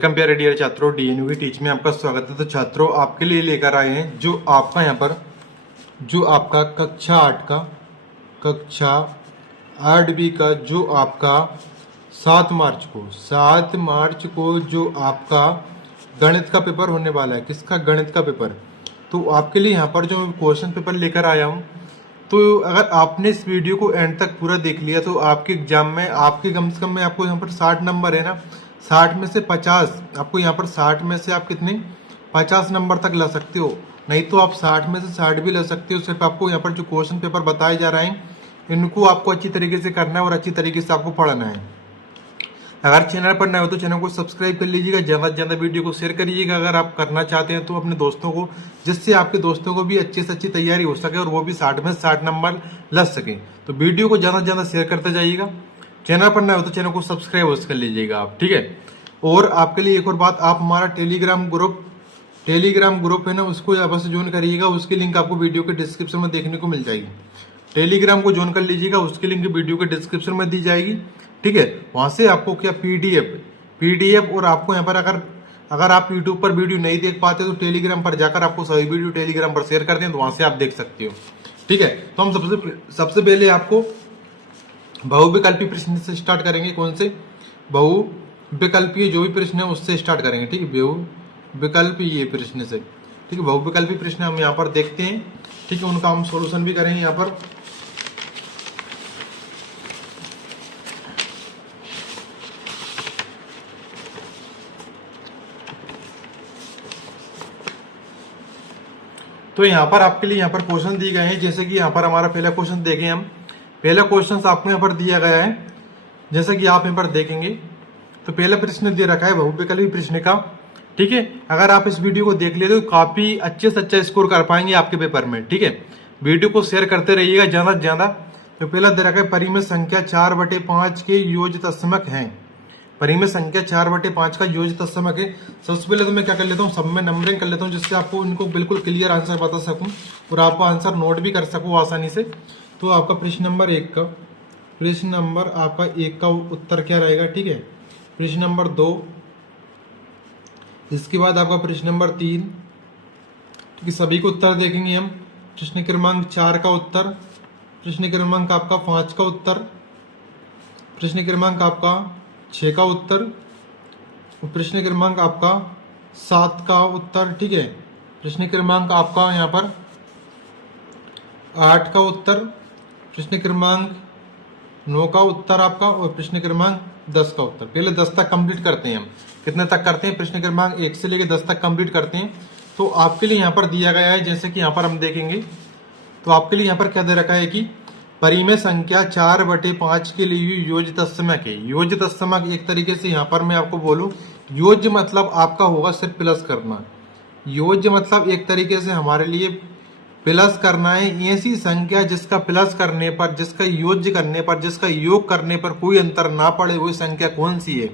Welcome प्यारे dear छात्रों, डीएनयू की टीच में आपका स्वागत है। तो छात्रों, आपके लिए लेकर आए हैं जो आपका यहाँ पर जो आपका कक्षा 8B का जो आपका 7 मार्च को जो आपका गणित का पेपर होने वाला है। किसका? गणित का पेपर। तो आपके लिए यहाँ पर जो क्वेश्चन पेपर लेकर आया हूँ, तो अगर आपने इस वीडियो को एंड तक पूरा देख लिया तो आपके एग्जाम में आपके कम से कम में आपको यहाँ पर 60 नंबर है ना, 60 में से 50 आपको यहाँ पर 60 में से आप कितने 50 नंबर तक ला सकते हो। नहीं तो आप 60 में से 60 भी ला सकते हो। सिर्फ आपको यहाँ पर जो क्वेश्चन पेपर बताए जा रहे हैं इनको आपको अच्छी तरीके से करना है और अच्छी तरीके से आपको पढ़ना है। अगर चैनल पर नए हो तो चैनल को सब्सक्राइब कर लीजिएगा, ज़्यादा से ज़्यादा वीडियो को शेयर करिएगा अगर आप करना चाहते हैं तो अपने दोस्तों को, जिससे आपके दोस्तों को भी अच्छी से अच्छी तैयारी हो सके और वो भी 60 में 60 नंबर ला सके। तो वीडियो को ज़्यादा से ज़्यादा शेयर करते जाइएगा। चैनल पर नए हो तो चैनल को सब्सक्राइब कर लीजिएगा आप, ठीक है। और आपके लिए एक और बात, आप हमारा टेलीग्राम ग्रुप है ना, उसको यहाँ से ज्वाइन करिएगा। उसकी लिंक आपको वीडियो के डिस्क्रिप्शन में देखने को मिल जाएगी। टेलीग्राम को ज्वाइन कर लीजिएगा, उसकी लिंक वीडियो के डिस्क्रिप्शन में दी जाएगी, ठीक है। वहां से आपको क्या पीडीएफ और आपको यहाँ पर अगर आप यूट्यूब पर वीडियो नहीं देख पाते तो टेलीग्राम पर जाकर आपको सभी वीडियो टेलीग्राम पर शेयर करते हैं, तो वहां से आप देख सकते हो, ठीक है। तो हम सबसे पहले आपको बहुविकल्पी प्रश्न से स्टार्ट करेंगे। कौन से? बहुविकल्पीय जो भी प्रश्न है उससे स्टार्ट करेंगे, ठीक है। बहुविकल्पीय प्रश्न से, ठीक है। बहुविकल्पी प्रश्न हम यहाँ पर देखते हैं, ठीक है। उनका हम सॉल्यूशन भी करेंगे यहाँ पर। तो यहाँ पर आपके लिए यहाँ पर क्वेश्चन दिए गए हैं। जैसे कि यहाँ पर हमारा पहला क्वेश्चन देखें हम। पहला क्वेश्चन आपको यहाँ पर दिया गया है, जैसा कि आप यहाँ पर देखेंगे। तो पहला प्रश्न दे रखा है बहुविकल्पी प्रश्न का, ठीक है। अगर आप इस वीडियो को देख लेते तो काफी अच्छे से अच्छा स्कोर कर पाएंगे आपके पेपर में, ठीक है। वीडियो को शेयर करते रहिएगा ज्यादा से ज्यादा। तो पहला दे रखा है परिमेय संख्या 4/5 के योजतस्मक है। परिमेय संख्या 4/5 का योजतस्मक है। सबसे पहले तो मैं क्या कर लेता हूँ, सब में नंबरिंग कर लेता हूँ, जिससे आपको इनको बिल्कुल क्लियर आंसर बता सकूं और आपको आंसर नोट भी कर सकूं आसानी से। तो आपका प्रश्न नंबर 1 का उत्तर क्या रहेगा, ठीक है। प्रश्न नंबर 2, इसके बाद आपका प्रश्न नंबर 3, ठीक है। सभी को उत्तर देखेंगे हम। प्रश्न क्रमांक 4 का उत्तर, प्रश्न क्रमांक आपका 5 का उत्तर, प्रश्न क्रमांक आपका 6 का उत्तर, प्रश्न क्रमांक आपका 7 का उत्तर, ठीक है। प्रश्न क्रमांक आपका यहाँ पर 8 का उत्तर, प्रश्न क्रमांक 9 का उत्तर आपका, और प्रश्न क्रमांक 10 का उत्तर। पहले 10 तक कंप्लीट करते हैं हम। कितने तक करते हैं? प्रश्न क्रमांक 1 से लेकर 10 तक कंप्लीट करते हैं। तो आपके लिए यहाँ पर दिया गया है, जैसे कि यहाँ पर हम देखेंगे। तो आपके लिए यहाँ पर क्या दे रखा है कि परिमेय संख्या 4/5 के लिए योजतस्मक है। योजतस्मक एक तरीके से यहाँ पर मैं आपको बोलूं, योज्य मतलब आपका होगा सिर्फ प्लस करना। योज्य मतलब एक तरीके से हमारे लिए प्लस करना है ऐसी संख्या जिसका प्लस करने पर, जिसका योज्य करने पर, जिसका योग करने पर कोई अंतर ना पड़े, वही संख्या कौन सी है?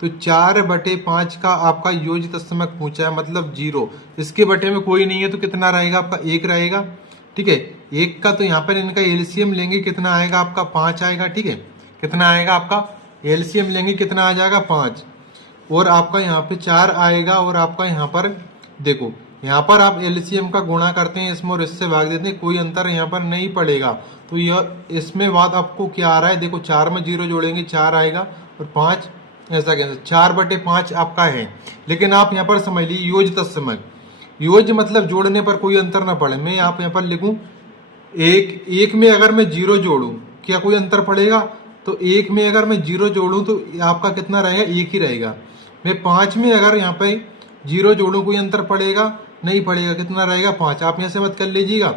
तो 4/5 का आपका योजतस्मक पूछा है, मतलब 0। इसके बटे में कोई नहीं है तो कितना रहेगा आपका? 1 रहेगा, ठीक है। 1 का तो यहाँ पर इनका एलसीएम लेंगे, कितना आएगा आपका? 5 आएगा, ठीक है। कितना आएगा आपका? एलसीएम लेंगे, कितना आ जाएगा? 5। और आपका यहाँ पे 4 आएगा, और आपका यहाँ पर देखो, यहाँ पर आप एलसीएम का गुणा करते हैं, इसमें और इससे भाग देते हैं, कोई अंतर यहाँ पर नहीं पड़ेगा। तो यह इसमें बात आपको क्या आ रहा है? देखो, 4 में 0 जोड़ेंगे 4 आएगा, और 5 ऐसा कैसे? 4/5 आपका है। लेकिन आप यहाँ पर समझ लीजिए योजतस्मक, योज्य मतलब जोड़ने पर कोई अंतर ना पड़े। मैं आप यहाँ पर लिखूं, एक में अगर मैं 0 जोड़ूं, क्या कोई अंतर पड़ेगा? तो 1 में अगर मैं 0 जोड़ूं तो आपका कितना रहेगा? 1 ही रहेगा। मैं 5 में अगर यहाँ पे 0 जोड़ूं, कोई अंतर पड़ेगा? नहीं पड़ेगा। कितना रहेगा? 5। आप यहाँ से मत कर लीजिएगा,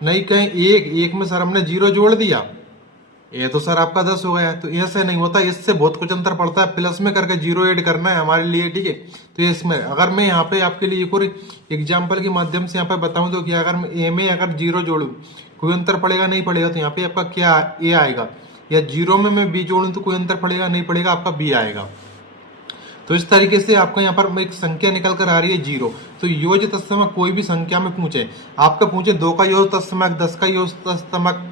नहीं कहें 1 में सर हमने 0 जोड़ दिया, ये तो सर आपका 10 हो गया। तो ऐसे नहीं होता, इससे बहुत कुछ अंतर पड़ता है। प्लस में करके 0 ऐड करना है हमारे लिए, ठीक है। तो इसमें अगर मैं यहाँ पे आपके लिए एक और एग्जाम्पल के माध्यम से यहाँ पे बताऊं तो कि अगर मैं ए में अगर 0 जोड़ू, कोई अंतर पड़ेगा? नहीं पड़ेगा। तो यहाँ पे आपका क्या ए आएगा, या 0 में मैं बी जोड़ू तो कोई अंतर पड़ेगा? नहीं पड़ेगा, आपका बी आएगा। तो इस तरीके से आपका यहाँ पर एक संख्या निकल कर आ रही है 0। तो योजतस्मक कोई भी संख्या में पूछे, आपका पूछे 2 का योजतस्मक, 10 का योजतस्मक,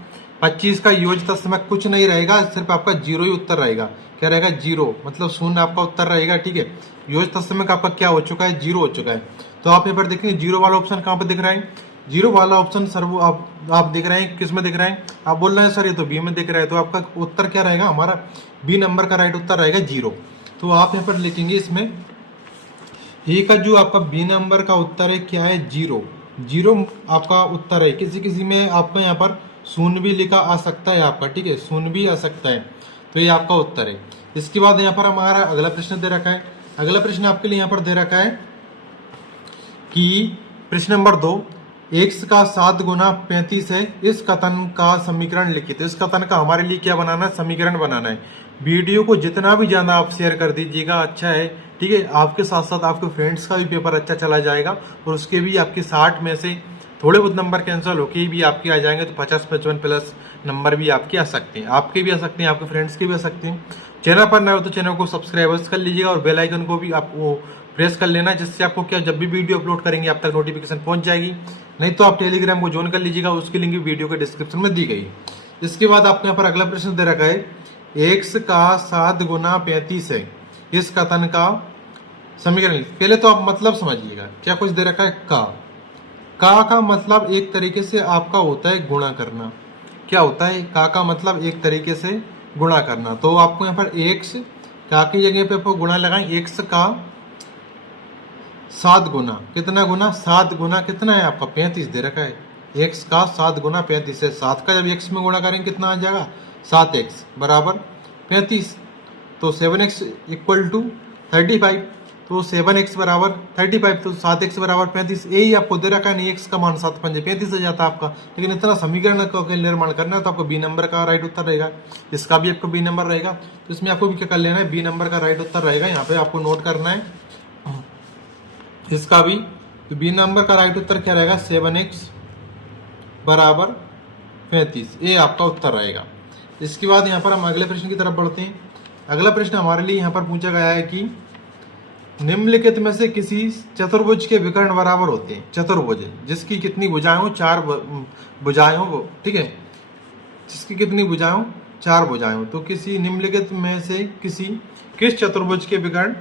25 का योज्य तत्सम कुछ नहीं रहेगा, सिर्फ आपका जीरो ही उत्तर रहेगा। क्या रहेगा? जीरो, मतलब शून्य आपका उत्तर रहेगा। ठीक है, योज्य तत्सम का आपका क्या हो चुका है? जीरो हो चुका है। तो आप यहाँ पर देखेंगे जीरो वाला ऑप्शन कहाँ पर दिख रहा है? जीरो वाला ऑप्शन सर वो आप दिख रहे हैं किस में दिख रहा है? आप बोल रहे हैं सर ये तो बी में दिख रहा है, तो आपका उत्तर क्या रहेगा? हमारा बी नंबर का राइट उत्तर रहेगा जीरो। तो आप यहाँ पर लिखेंगे इसमें ए का जो आपका बी नंबर का उत्तर है क्या है? जीरो। जीरो आपका उत्तर है। किसी किसी में आपको यहाँ पर शून्य भी लिखा आ सकता है आपका। ठीक है, शून्य भी आ सकता है। तो ये आपका उत्तर है। इसके बाद यहाँ पर हमारा अगला प्रश्न दे रखा है। अगला प्रश्न आपके लिए यहाँ पर दे रखा है कि प्रश्न नंबर 2, x का 7 गुना 35 है, इस कथन का समीकरण लिखिए। तो इस कथन का हमारे लिए क्या बनाना है? समीकरण बनाना है। वीडियो को जितना भी ज्यादा आप शेयर कर दीजिएगा अच्छा है। ठीक है, आपके साथ साथ आपके फ्रेंड्स का भी पेपर अच्छा चला जाएगा और उसके भी आपके 60 में से थोड़े बहुत नंबर कैंसिल होके भी आपके आ जाएंगे, तो 50-55 प्लस नंबर भी आपके आ सकते हैं। आपके भी आ सकते हैं, आपके फ्रेंड्स के भी आ सकते हैं। चैनल पर नए हो तो चैनल को सब्सक्राइबर्स कर लीजिएगा और बेल आइकन को भी आप वो प्रेस कर लेना, जिससे आपको क्या जब भी वीडियो अपलोड करेंगे आप तक नोटिफिकेशन पहुंच जाएगी। नहीं तो आप टेलीग्राम को ज्वाइन कर लीजिएगा, उसकी लिंक वीडियो के डिस्क्रिप्शन में दी गई। इसके बाद आपको यहाँ पर अगला प्रश्न दे रखा है, x का 7 गुना 35 है, इस कथन का समीकरण। पहले तो आप मतलब समझिएगा, क्या कुछ दे रखा है? का मतलब एक तरीके से आपका होता है गुणा करना। क्या होता है? का मतलब एक तरीके से गुणा करना। तो आपको यहाँ पर x का की जगह पे आपको गुणा लगाएं। x का 7 गुना, कितना गुना? 7 गुना कितना है आपका? 35 दे रखा है। x का 7 गुना 35 है। 7 का जब x में गुणा करेंगे कितना आ जाएगा? 7x बराबर 35। तो 7x इक्वल टू 35, तो 7x बराबर 35, तो 7x बराबर 35। यही आपको दे रखा है। नहीं, x का मान 7 पंजे 35 हो जाता है आपका। लेकिन इतना समीकरण का निर्माण करना है तो आपको बी नंबर का राइट उत्तर रहेगा। इसका भी आपको बी नंबर रहेगा। तो इसमें आपको भी क्या कर लेना है? बी नंबर का राइट उत्तर रहेगा। यहाँ पे आपको नोट करना है इसका भी। तो बी नंबर का राइट उत्तर क्या रहेगा? 7x बराबर 35, ये आपका उत्तर रहेगा। इसके बाद यहाँ पर हम अगले प्रश्न की तरफ बढ़ते हैं। अगला प्रश्न हमारे लिए यहाँ पर पूछा गया है कि निम्नलिखित में से किसी चतुर्भुज के विकर्ण बराबर होते हैं। चतुर्भुज जिसकी कितनी भुजाएं हो? 4 भुजाएं हो। ठीक है, जिसकी कितनी भुजाएं हो? 4 भुजाएं हो। तो किसी निम्नलिखित में से किस चतुर्भुज के विकर्ण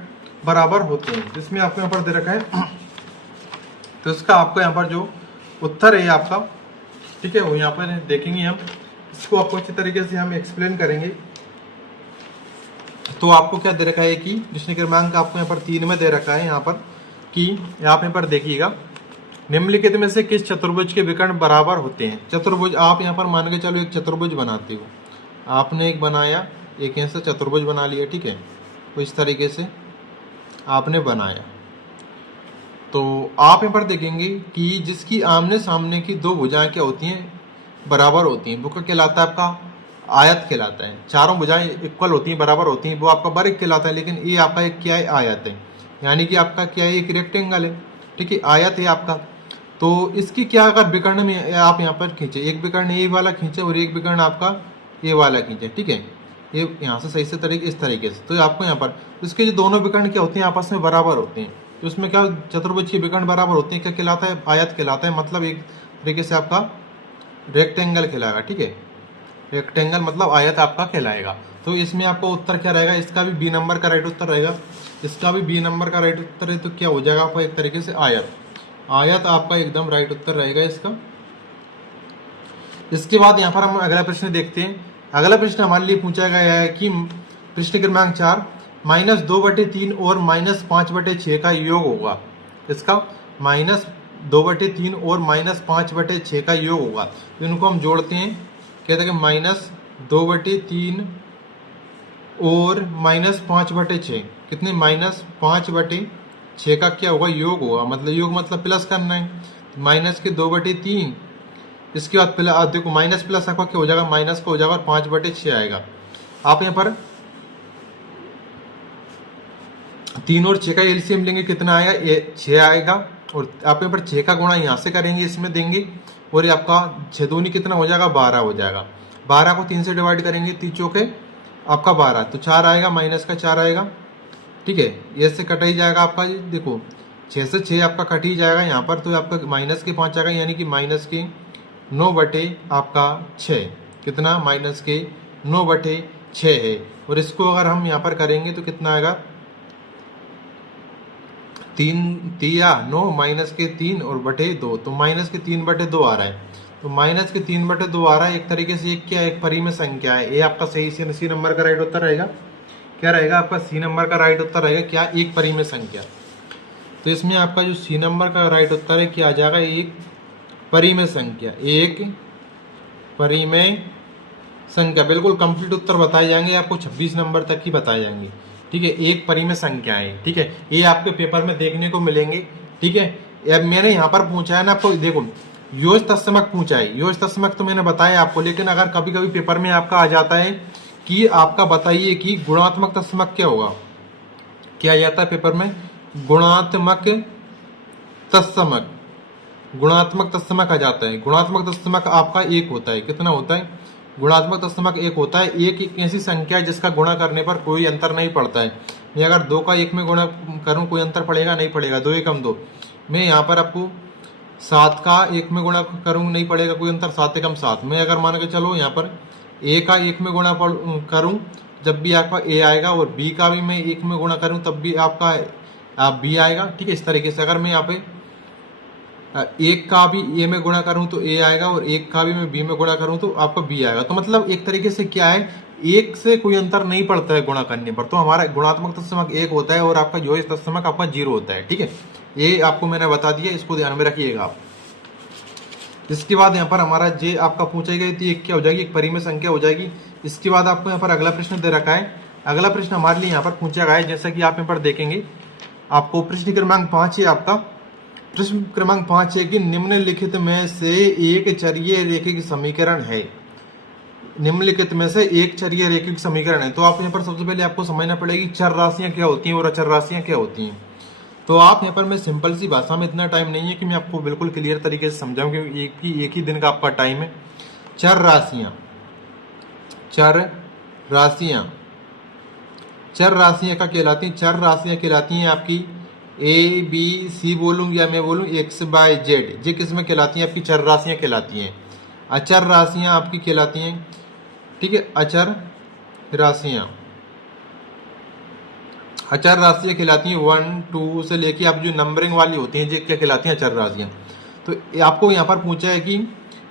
बराबर होते हैं? जिसमें आपको यहाँ पर दे रखा है। तो इसका आपको यहाँ पर जो उत्तर है आपका, ठीक है, वो यहाँ पर देखेंगे हम। इसको आपको अच्छी तरीके से हम एक्सप्लेन करेंगे। तो आपको क्या दे रखा है कि प्रश्न क्रमांक आपको यहाँ पर 3 में दे रखा है यहाँ पर कि आप यहाँ पर देखिएगा, निम्नलिखित में से किस चतुर्भुज के विकर्ण बराबर होते हैं? चतुर्भुज आप यहाँ पर मान के चलो एक चतुर्भुज बनाते हो। आपने एक बनाया, एक ऐसा चतुर्भुज बना लिया। ठीक है, तो इस तरीके से आपने बनाया। तो आप यहाँ पर देखेंगे कि जिसकी आमने सामने की 2 भुजाएं क्या होती हैं? बराबर होती हैं। वो क्या कहलाता है? आपका आयत कहलाता है। चारों भुजाएं इक्वल होती हैं, बराबर होती हैं, वो आपका वर्ग कहलाता है। लेकिन ये आपका एक क्या है? आयत है। यानी कि आपका क्या है? एक रेक्टेंगल है। ठीक है, आयत है आपका। तो इसकी क्या अगर विकर्ण में आप यहाँ पर खींचे, एक विकर्ण ये वाला खींचे और एक विकर्ण आपका ये वाला खींचे। ठीक है, ये यहाँ से सही से तरीके इस तरीके से। तो आपको यहाँ पर इसके जो दोनों विकर्ण क्या होते हैं? आपस में बराबर होते हैं। तो उसमें क्या चतुर्भुज के विकर्ण बराबर होते हैं? क्या कहलाता है? आयत कहलाता है। मतलब एक तरीके से आपका रेक्टेंगल कहलाएगा। ठीक है, रेक्टेंगल मतलब आयत आपका कहलाएगा। तो इसमें आपको उत्तर क्या रहेगा? इसका भी बी नंबर का राइट उत्तर रहेगा। इसका भी बी नंबर का राइट उत्तर है। तो क्या हो जाएगा आपका? एक तरीके से आयत। आयत आपका एकदम राइट उत्तर रहेगा इसका। इसके बाद यहाँ पर हम अगला प्रश्न देखते हैं। अगला प्रश्न हमारे लिए पूछा गया है कि प्रश्न क्रमांक 4, -2/3 और -5/6 का योग होगा। इसका -2/3 और -5/6 का योग होगा। तो इनको हम जोड़ते हैं। कहते हैं कि -2/3 और -5/6 कितने? -5/6 का क्या होगा? योग होगा। मतलब योग मतलब प्लस करना है। माइनस के 2/3, इसके बाद प्लस, देखो माइनस प्लस आपका क्या हो जाएगा? माइनस का हो जाएगा और 5/6 आएगा। आप यहाँ पर 3 और 6 का एलसीएम लेंगे, कितना आएगा? 6 आएगा। और आप यहाँ पर 6 का गुणा यहाँ से करेंगे, इसमें देंगे, और ये आपका 6 दूनी कितना हो जाएगा? 12 हो जाएगा। 12 को 3 से डिवाइड करेंगे, 3 चौके आपका 12, तो 4 आएगा, माइनस का 4 आएगा। ठीक है, ये से कट ही जाएगा आपका। देखो 6 से 6 आपका कट ही जाएगा यहाँ पर। तो आपका माइनस के 5 आएगा, यानी कि -9 बटे आपका 6। कितना माइनस के 9/6 है। और इसको अगर हम यहाँ पर करेंगे तो कितना आएगा, 3 माइनस के 3 और बटे 2, तो माइनस के 3/2 आ रहा है। तो माइनस के 3/2 आ रहा है। एक तरीके से एक क्या है, एक परिमेय संख्या है। ये आपका सही सी नंबर का राइट उत्तर रहेगा। क्या रहेगा आपका सी नंबर का राइट उत्तर रहेगा क्या, एक परिमेय संख्या। तो इसमें आपका जो सी नंबर का राइट उत्तर है क्या आ जाएगा, एक परिमेय संख्या, एक परिमेय संख्या। बिल्कुल कंप्लीट उत्तर बताए जाएंगे आपको, 26 नंबर तक ही बताए जाएंगे। ठीक है, एक परिमेय संख्या है। ठीक है, ये आपके पेपर में देखने को मिलेंगे। ठीक है, अब मैंने यहाँ पर पूछा है ना आपको, देखो योज तत्समक पूछा है। योज तत्समक तो मैंने बताया आपको, लेकिन अगर कभी कभी पेपर में आपका आ जाता है कि आपका बताइए कि गुणात्मक तत्समक क्या होगा, क्या आ जाता है पेपर में, गुणात्मक तत्समक, गुणात्मक तत्समक आ जाता है। गुणात्मक तत्समक आपका एक होता है, कितना होता है, गुणात्मक तत्समक एक होता है। एक ऐसी संख्या है जिसका गुणा करने पर कोई अंतर नहीं पड़ता है। मैं अगर 2 का 1 में गुणा करूं कोई अंतर पड़ेगा, नहीं पड़ेगा, 2 एकम 2। मैं यहाँ पर आपको 7 का 1 में गुणा करूं, नहीं पड़ेगा कोई अंतर, 7 एकम 7। मैं अगर मान के चलो यहाँ पर ए का 1 में गुणा करूं, जब भी आपका ए आएगा, और बी का भी मैं 1 में गुणा करूं तब भी आपका बी आएगा। ठीक है, इस तरीके से अगर मैं यहाँ पे 1 का भी ए में गुणा करूं तो ए आएगा, और 1 का भी मैं बी में गुणा करूं तो आपका बी आएगा। तो मतलब एक तरीके से क्या है, एक से कोई अंतर नहीं पड़ता है गुणा करने पर। तो हमारा गुणात्मक तत्समक 1 होता है और आपका योज तत्समक आपका 0 होता है। ठीक है, ये आपको मैंने बता दिया, इसको ध्यान में रखिएगा आप। इसके बाद यहाँ पर हमारा जे आपका पूछी गई थी, एक क्या हो जाएगी, एक परिमेय संख्या हो जाएगी। इसके बाद आपको यहाँ पर अगला प्रश्न दे रखा है। अगला प्रश्न हमारे लिए यहाँ पर पूछा गया है, जैसा कि आप यहाँ पर देखेंगे, आपको प्रश्न क्रमांक 5 है आपका। प्रश्न क्रमांक 5 है कि निम्नलिखित में से एक चरीय रेखिक समीकरण है। निम्नलिखित में से एक चरीय रेखिक समीकरण है। तो आप यहाँ पर सबसे पहले आपको समझना पड़ेगी चर राशियां क्या होती हैं और अचर राशियां क्या होती हैं। तो आप यहाँ पर, मैं सिंपल सी भाषा में, इतना टाइम नहीं है कि मैं आपको बिल्कुल क्लियर तरीके से समझाऊं, क्योंकि एक ही दिन का आपका टाइम है। चर राशियां, चर राशियां, चर राशियां का कहलाती हैं, चर राशियां कहलाती हैं आपकी ए बी सी बोलूँ या मैं बोलूँ एक्स बाय जेड, ये किस में कहलाती हैं, आपकी चर राशियां कहलाती हैं। अचर राशियां आपकी कहलाती हैं। ठीक है, अचर राशियां, अचर राशियां कहलाती हैं 1 2 से लेके आप जो नंबरिंग वाली होती हैं, ये क्या कहलाती हैं, अचर राशियां। तो आपको यहाँ पर पूछा है कि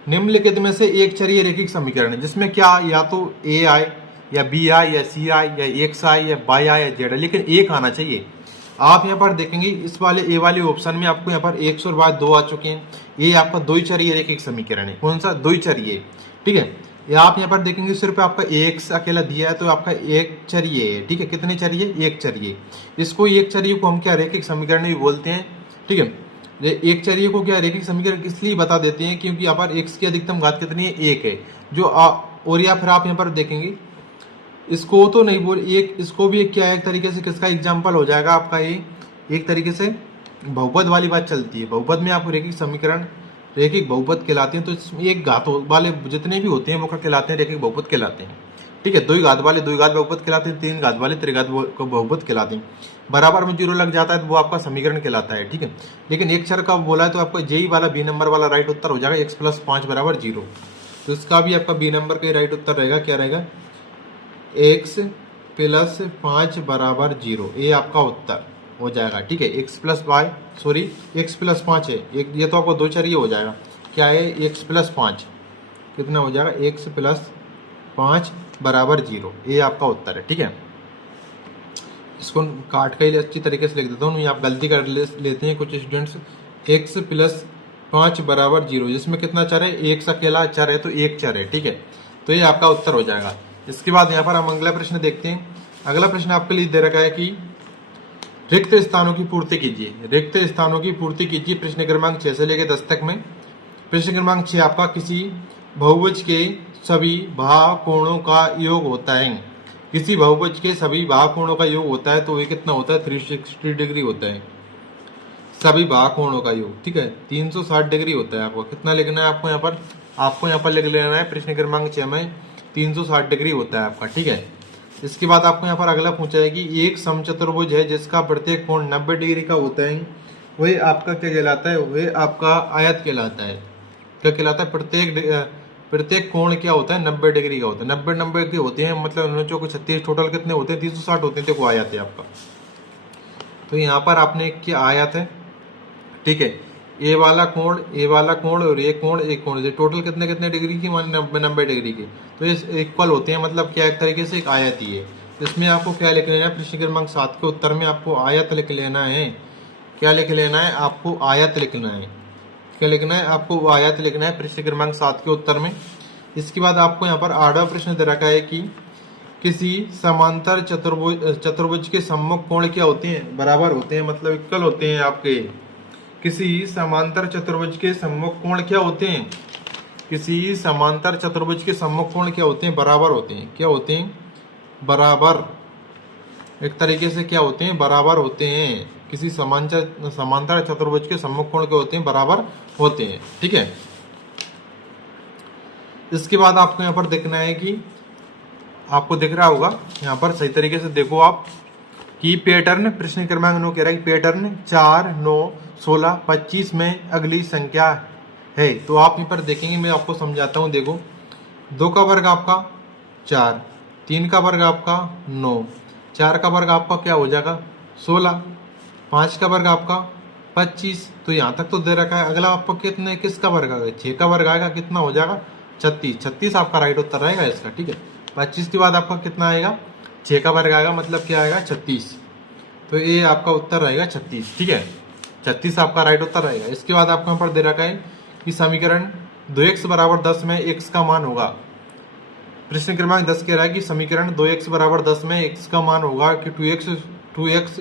निम्नलिखित में से एक चरीय रेखिक समीकरण है, जिसमें क्या या तो ए आए या बी आए या सी आए या एक्स आए या वाई आए या जेड, लेकिन एक आना चाहिए। आप यहाँ पर देखेंगे इस वाले ए वाले ऑप्शन में आपको यहाँ पर एक्स और वाई 2 आ चुके हैं। ये आपका द्विचरीय रेखिक समीकरण है। कौन सा, द्विचरीय। ठीक है, या आप यहाँ पर देखेंगे सिर्फ आपका एक्स अकेला दिया है, तो आपका एक चरीय है। ठीक है, कितने चरीय, एक चरीय। इसको एक चरीय को हम क्या रेखिक समीकरण भी बोलते हैं। ठीक है, एक चरीय को क्या रेखिक समीकरण इसलिए बता देते हैं क्योंकि यहाँ पर एक्स की अधिकतम घात कितनी है, 1 है। जो और या फिर आप यहाँ पर देखेंगे, इसको तो नहीं बोल, एक इसको भी एक क्या है, एक तरीके से किसका एग्जाम्पल हो जाएगा आपका ये, एक तरीके से बहुपद वाली बात चलती है। बहुपद में आपको रेखिक समीकरण रेखिक बहुपद कहलाते हैं। तो इसमें एक घात वाले जितने भी होते हैं वो क्या कहलाते हैं, रेखिक बहुपद कहलाते हैं। ठीक है, 2 घात वाले 2 घात बहुपद कहलाते हैं, 3 घात वाले त्रिघात बहुपद कहलाते हैं। बराबर में 0 लग जाता है तो वो आपका समीकरण कहलाता है। ठीक है, लेकिन एक चर का बोला है तो आपका जेई वाला बी नंबर वाला राइट उत्तर हो जाएगा, x + 5 = 0। तो इसका भी आपका बी नंबर का राइट उत्तर रहेगा, क्या रहेगा, x + 5 = 0। ये आपका उत्तर हो जाएगा। ठीक है, x + x + 5 है, ये तो आपको द्विचरीय हो जाएगा। क्या है, x + 5 कितना हो जाएगा, x + 5 = 0। ये आपका उत्तर है। ठीक है, इसको काट के अच्छी तरीके से लिख देता हूँ, आप गलती कर लेते हैं कुछ स्टूडेंट्स। x + 5 = 0, जिसमें कितना चर है, एक अकेला चर है, तो एक चर है। ठीक है, तो ये आपका उत्तर हो जाएगा। इसके बाद यहाँ पर हम अगला प्रश्न देखते हैं। अगला प्रश्न आपके लिए दे रखा है कि रिक्त स्थानों की पूर्ति कीजिए, रिक्त स्थानों की पूर्ति कीजिए। प्रश्न क्रमांक 6 से लेकर 10 तक में। प्रश्न क्रमांक 6 आपका, किसी बहुभुज के सभी भाव कोणों का योग होता है। किसी बहुभुज के सभी भाव कोणों का योग होता है, तो ये कितना होता है, 360 डिग्री होता है। सभी भाव कोणों का योग, ठीक है, 360 डिग्री होता है। आपको कितना लिखना है, आपको यहाँ पर लिख लेना है, प्रश्न क्रमांक 6 में 360 डिग्री होता है आपका। ठीक है, इसके बाद आपको यहाँ पर अगला पूछा है कि एक समचतुर्भुज है जिसका प्रत्येक कोण 90 डिग्री का होता है, वह आपका क्या कहलाता है, वह आपका आयत कहलाता है। क्या कहलाता है, प्रत्येक प्रत्येक कोण क्या होता है 90 डिग्री का होता है। 90 90 के होते हैं, मतलब 9 चौक 36, टोटल कितने होते हैं 360 होते हैं। देखो आयत है आपका, तो यहाँ पर आपने क्या आयत है, ठीक है, ए वाला कोण और ये कोण से टोटल कितने कितने डिग्री की, 90 डिग्री की, तो ये इक्वल होते हैं, मतलब क्या एक तरीके से एक आयत ही है। इसमें आपको क्या लिख लेना है, प्रश्न क्रमांक 7 के उत्तर में आपको आयत लिख लेना है। क्या लिख लेना है, आपको आयत लिखना है। क्या लिखना है, आपको आयत लिखना है प्रश्न क्रमांक 7 के उत्तर में। इसके बाद आपको यहाँ पर 8वां प्रश्न दे रखा है कि किसी समांतर चतुर्भुज के सम्मुख कोण क्या होते हैं, बराबर होते हैं, मतलब इक्वल होते हैं आपके। किसी समांतर चतुर्भुज के सम्मुख कोण क्या होते हैं, किसी समांतर चतुर्भुज के सम्मुख कोण क्या होते हैं, बराबर होते हैं। क्या होते हैं, बराबर, एक तरीके से क्या होते हैं, बराबर होते हैं। किसी समांतर चतुर्भुज के सम्मुख कोण क्या होते हैं, बराबर होते हैं, ठीक है। इसके बाद आपको यहाँ पर देखना है कि आपको दिख रहा होगा यहाँ पर सही तरीके से देखो आप कि पैटर्न, प्रश्न क्रमांक 9 कह रहा है कि पैटर्न 4, 9, 16, 25 में अगली संख्या है। तो आप यहाँ पर देखेंगे, मैं आपको समझाता हूँ। देखो 2 का वर्ग आपका 4, 3 का वर्ग आपका 9, 4 का वर्ग आपका क्या हो जाएगा 16, 5 का वर्ग आपका 25। तो यहाँ तक तो दे रखा है। अगला आपको कितने, किसका वर्ग आएगा, 6 का वर्ग आएगा, कितना हो जाएगा 36। 36 आपका राइट उत्तर रहेगा इसका, ठीक है। 25 के बाद आपका कितना आएगा, 6 का वर्ग आएगा, मतलब क्या आएगा 36। तो ये आपका उत्तर रहेगा 36, ठीक है। 36 आपका राइट उत्तर रहेगा। इसके बाद आपको यहाँ पर दे रखा है कि समीकरण 2x बराबर 10 में x का मान होगा। प्रश्न क्रमांक 10 कह रहा है कि समीकरण 2x बराबर 10 में x का मान होगा कि 2x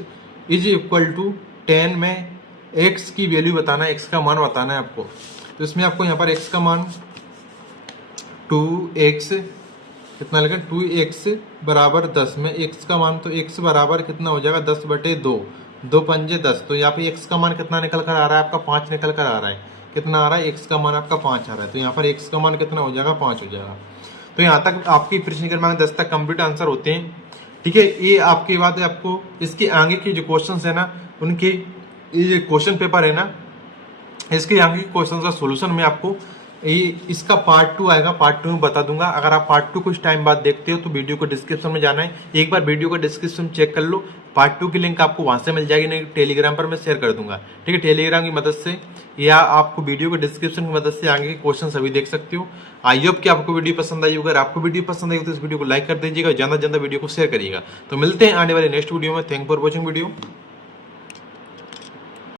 इज इक्वल टू 10 में x की वैल्यू बताना है, x का मान बताना है आपको। तो इसमें आपको यहाँ पर x का मान 2x कितना लगा, 2x बराबर 10 में x का मान, तो x बराबर कितना हो जाएगा 10/2, 2 पंजे 10। तो यहाँ पे x का मान कितना निकल कर आ रहा है आपका, 5 निकल कर आ रहा है। कितना आ रहा है, x का मान आपका 5 आ रहा है। तो यहाँ पर x का मान कितना हो जाएगा, 5 हो जाएगा। तो यहाँ तक आपकी प्रश्न क्रमांक 10 तक कंप्लीट आंसर होते हैं, ठीक है। ये आपके बाद आपको इसके आगे के जो क्वेश्चन है ना, उनके ये क्वेश्चन पेपर है ना, इसके आगे के क्वेश्चन का सोल्यूशन मैं आपको इसका पार्ट 2 आएगा, पार्ट 2 में बता दूंगा। अगर आप पार्ट 2 कुछ टाइम बाद देखते हो तो वीडियो को डिस्क्रिप्शन में जाना है, एक बार वीडियो को डिस्क्रिप्शन चेक कर लो। पार्ट 2 की लिंक आपको वहां से मिल जाएगी, नहीं टेलीग्राम पर मैं शेयर कर दूंगा, ठीक है। टेलीग्राम की मदद से या आपको वीडियो को डिस्क्रिप्शन की मदद से आगे के क्वेश्चन सभी देख सकते हो। आई होप कि आपको वीडियो पसंद आई होगा। अगर आपको वीडियो पसंद आई हो तो इस वीडियो को लाइक कर दीजिएगा, ज्यादा से ज्यादा वीडियो को शेयर करिएगा। तो मिलते हैं आने वाले नेक्स्ट वीडियो में। Thank for watching video.